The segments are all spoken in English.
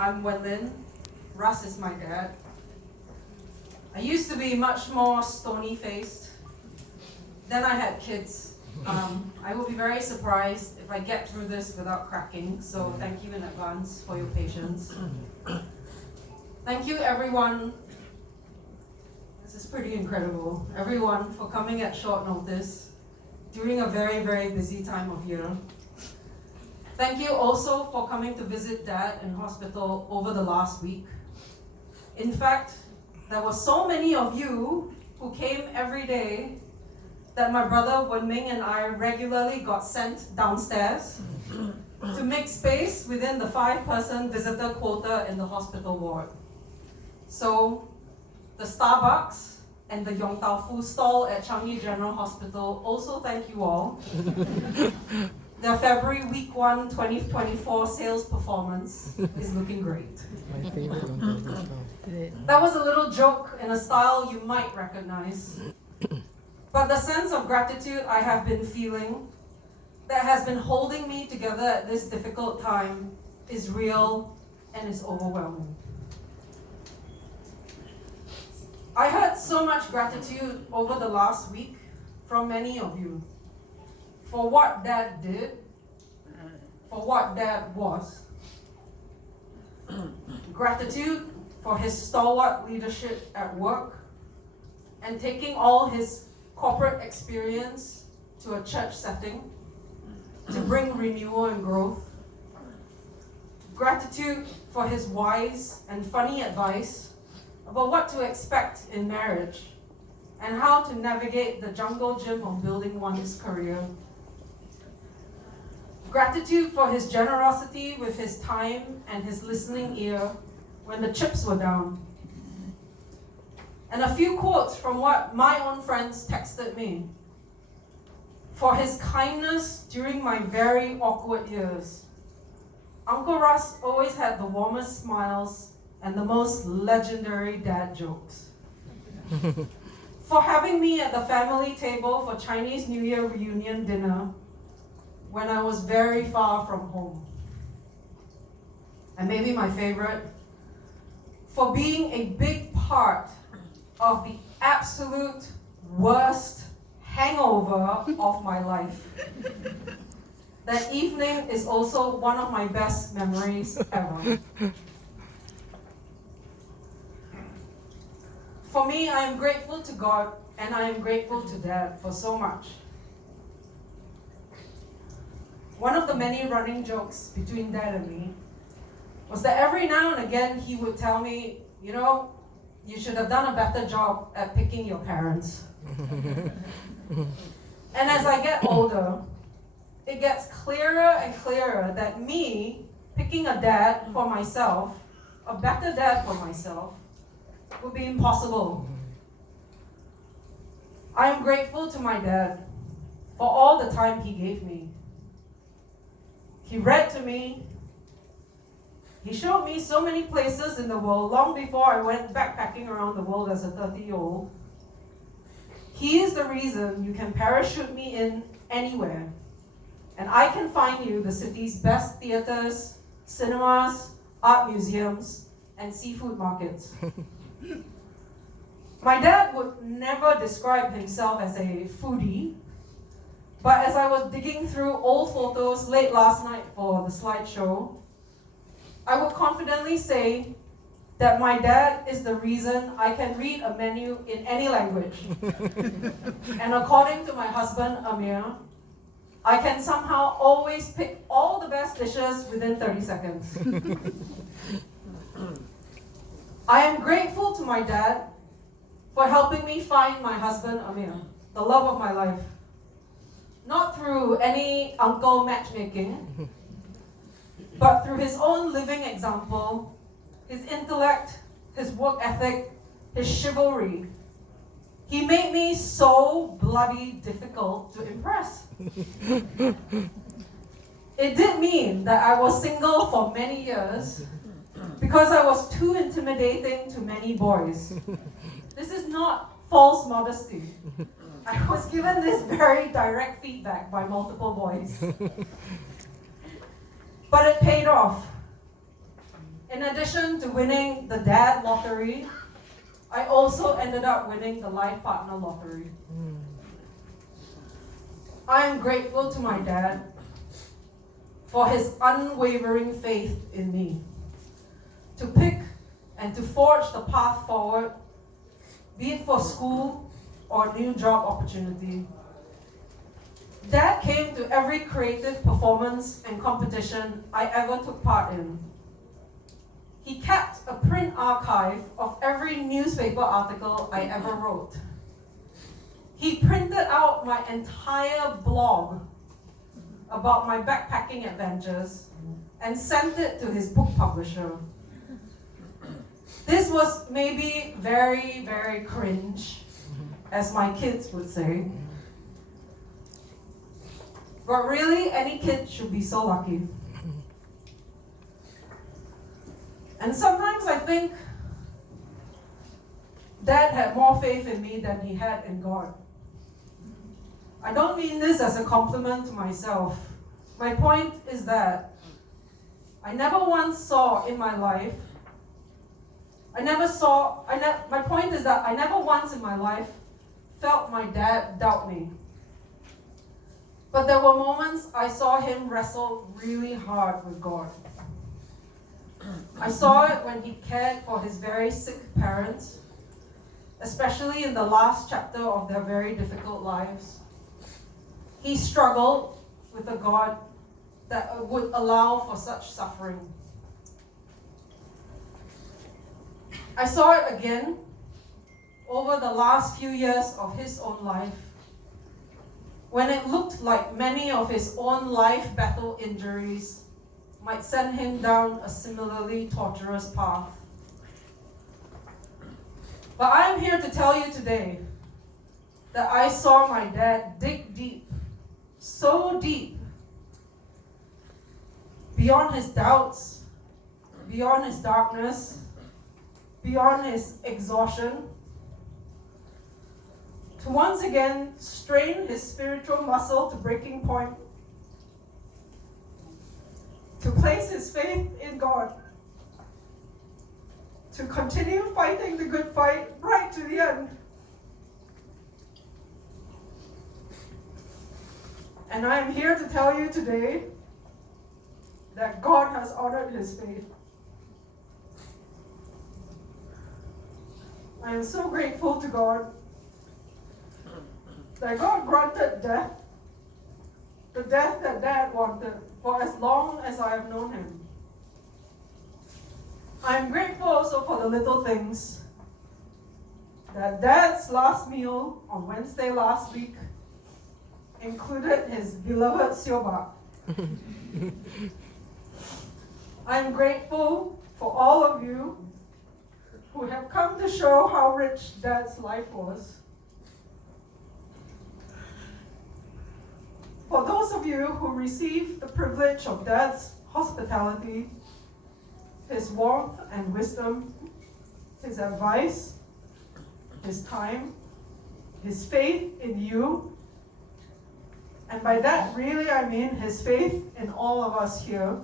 I'm WenLin. Russ is my dad. I used to be much more stony-faced. Then I had kids. I will be very surprised if I get through this without cracking, so thank you in advance for your patience. Thank you everyone. This is pretty incredible. Everyone for coming at short notice during a very, very busy time of year. Thank you also for coming to visit Dad in hospital over the last week. In fact, there were so many of you who came every day that my brother Wenming and I regularly got sent downstairs to make space within the 5-person visitor quota in the hospital ward. So, the Starbucks and the Yong Tau Fu stall at Changi General Hospital also thank you all. Their February week 1 2024 sales performance is looking great. My favorite Yong Tau Fu stall. That was a little joke in a style you might recognize. But the sense of gratitude I have been feeling that has been holding me together at this difficult time is real and is overwhelming. I heard so much gratitude over the last week from many of you for what Dad did, for what Dad was. Gratitude for his stalwart leadership at work and taking all his corporate experience to a church setting to bring renewal and growth. Gratitude for his wise and funny advice about what to expect in marriage and how to navigate the jungle gym of building one's career. Gratitude for his generosity with his time and his listening ear when the chips were down. And a few quotes from what my own friends texted me. For his kindness during my very awkward years. Uncle Russ always had the warmest smiles and the most legendary dad jokes. For having me at the family table for Chinese New Year reunion dinner when I was very far from home. And maybe my favorite, for being a big part of the absolute worst hangover of my life. That evening is also one of my best memories ever. For me, I am grateful to God and I am grateful to Dad for so much. One of the many running jokes between Dad and me was that every now and again he would tell me, you know, you should have done a better job at picking your parents. And as I get older, it gets clearer and clearer that me picking a dad for myself, a better dad for myself, would be impossible. I am grateful to my dad for all the time he gave me. He read to me. He showed me so many places in the world long before I went backpacking around the world as a 30-year-old. He is the reason you can parachute me in anywhere. And I can find you the city's best theaters, cinemas, art museums, and seafood markets. My dad would never describe himself as a foodie, but as I was digging through old photos late last night for the slideshow, I would confidently say that my dad is the reason I can read a menu in any language. And according to my husband, Amir, I can somehow always pick all the best dishes within 30 seconds. I am grateful to my dad for helping me find my husband, Amir, the love of my life. Not through any uncle matchmaking, but through his own living example, his intellect, his work ethic, his chivalry. He made me so bloody difficult to impress. It did mean that I was single for many years because I was too intimidating to many boys. This is not false modesty. I was given this very direct feedback by multiple boys. But it paid off. In addition to winning the dad lottery, I also ended up winning the life partner lottery. I am grateful to my dad for his unwavering faith in me, to pick and to forge the path forward, be it for school or new job opportunity. Dad came to every creative performance and competition I ever took part in. He kept a print archive of every newspaper article I ever wrote. He printed out my entire blog about my backpacking adventures and sent it to his book publisher. This was maybe very, very cringe, as my kids would say. But really, any kid should be so lucky. And sometimes I think Dad had more faith in me than he had in God. I don't mean this as a compliment to myself. My point is that I never once saw in my life, my point is that I never once in my life felt my dad doubt me. But there were moments I saw him wrestle really hard with God. I saw it when he cared for his very sick parents, especially in the last chapter of their very difficult lives. He struggled with a God that would allow for such suffering. I saw it again over the last few years of his own life, when it looked like many of his own life battle injuries might send him down a similarly torturous path. But I am here to tell you today that I saw my dad dig deep, so deep, beyond his doubts, beyond his darkness, beyond his exhaustion, to once again strain his spiritual muscle to breaking point, to place his faith in God, to continue fighting the good fight right to the end. And I am here to tell you today that God has honored his faith. I am so grateful to God that God granted death, the death that Dad wanted, for as long as I have known him. I am grateful also for the little things, that Dad's last meal on Wednesday last week included his beloved siobak. I am grateful for all of you who have come to show how rich Dad's life was. For those of you who received the privilege of Dad's hospitality, his warmth and wisdom, his advice, his time, his faith in you, and by that really I mean his faith in all of us here.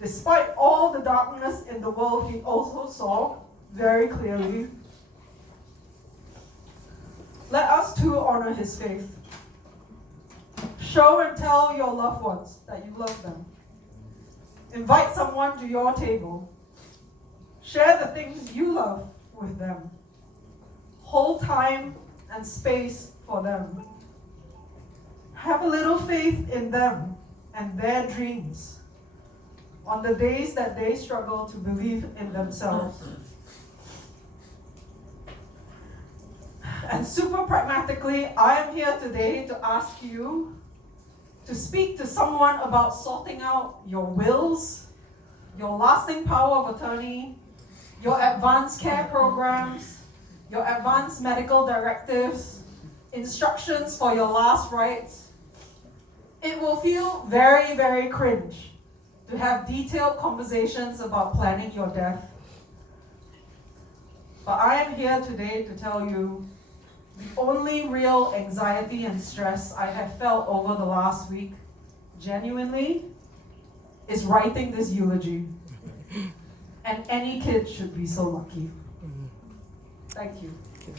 Despite all the darkness in the world, he also saw very clearly. Let us too honor his faith. Show and tell your loved ones that you love them. Invite someone to your table. Share the things you love with them. Hold time and space for them. Have a little faith in them and their dreams on the days that they struggle to believe in themselves. And super pragmatically, I am here today to ask you to speak to someone about sorting out your wills, your lasting power of attorney, your advanced care programs, your advanced medical directives, instructions for your last rites. It will feel very, very cringe to have detailed conversations about planning your death. But I am here today to tell you the only real anxiety and stress I have felt over the last week, genuinely, is writing this eulogy. And any kid should be so lucky. Mm. Thank you. Okay.